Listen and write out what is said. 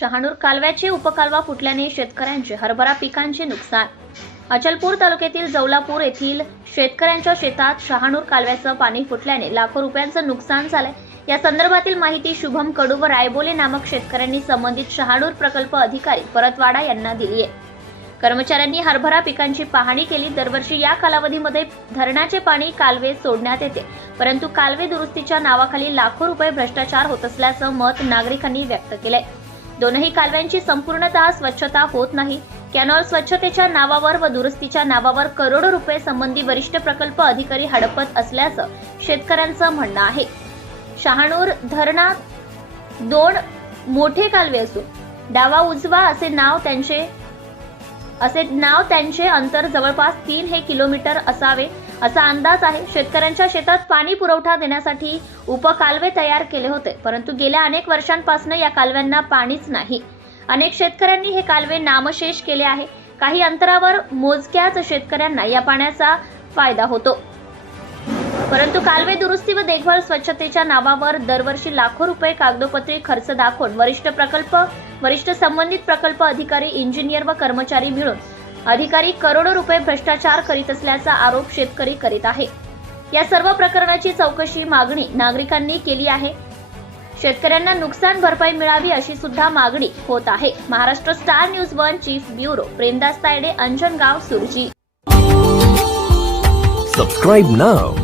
शहाणूर कालव्याचे उपकालवा फुटल्याने शेतकऱ्यांचे हरभरा पिकांचे नुकसान. अचलपूर तालुक्यातील जवलापूर येथील शेतकऱ्यांच्या शेतात शहाणूर कालव्याचं पाणी फुटल्याने लाखो रुपयांचं नुकसान झालंय. या संदर्भातील माहिती शुभम कडू व रायबोले नामक शेतकऱ्यांनी संबंधित शहाणूर प्रकल्प अधिकारी परतवाडा यांना दिली आहे. कर्मचाऱ्यांनी हरभरा पिकांची पाहणी केली. दरवर्षी या कालावधीमध्ये धरणाचे पाणी कालवे सोडण्यात येते. परंतु कालवे दुरुस्तीच्या नावाखाली लाखो रुपये भ्रष्टाचार होत असल्याचं मत नागरिकांनी व्यक्त केलंय. दोनही कालव्यांची संपूर्णतः स्वच्छता होत नाही. कॅनॉल स्वच्छतेच्या नावावर व दुरुस्तीच्या नावावर करोडो रुपये संबंधी वरिष्ठ प्रकल्प अधिकारी हडपत असल्याचं शेतकऱ्यांचं म्हणणं आहे. शहाणूर धरणात दोन मोठे कालवे असून डावा उजवा असे नाव त्यांचे असे नाव त्यांचे अंतर जवळपास तीन हे किलोमीटर असावे असा अंदाज आहे. शेतकऱ्यांच्या शेतात पाणी पुरवठा देण्यासाठी उपकालवे तयार केले होते परंतु गेल्या अनेक वर्षांपासून या कालव्यांना पाणीच नाही. अनेक शेतकऱ्यांनी हे कालवे नामशेष केले आहे. काही अंतरावर मोजक्याच शेतकऱ्यांना या पाण्याचा फायदा होतो. परंतु कालवे दुरुस्ती व देखभाल स्वच्छतेच्या नावावर दरवर्षी लाखो रुपये कागदोपत्री खर्च दाखवून वरिष्ठ प्रकल्प वरिष्ठ संबंधित प्रकल्प अधिकारी इंजिनियर व कर्मचारी मिळून अधिकारी करोडो रुपये भ्रष्टाचार करीत असल्याचा आरोप शेतकरी करीत आहे. या सर्व प्रकरणाची चौकशी मागणी नागरिकांनी केली आहे. शेतकऱ्यांना नुकसान भरपाई मिळावी अशी सुद्धा मागणी होत आहे. Maharashtra star news one chief bureau Premdas Tayde Anjangaon Surji. Subscribe नाव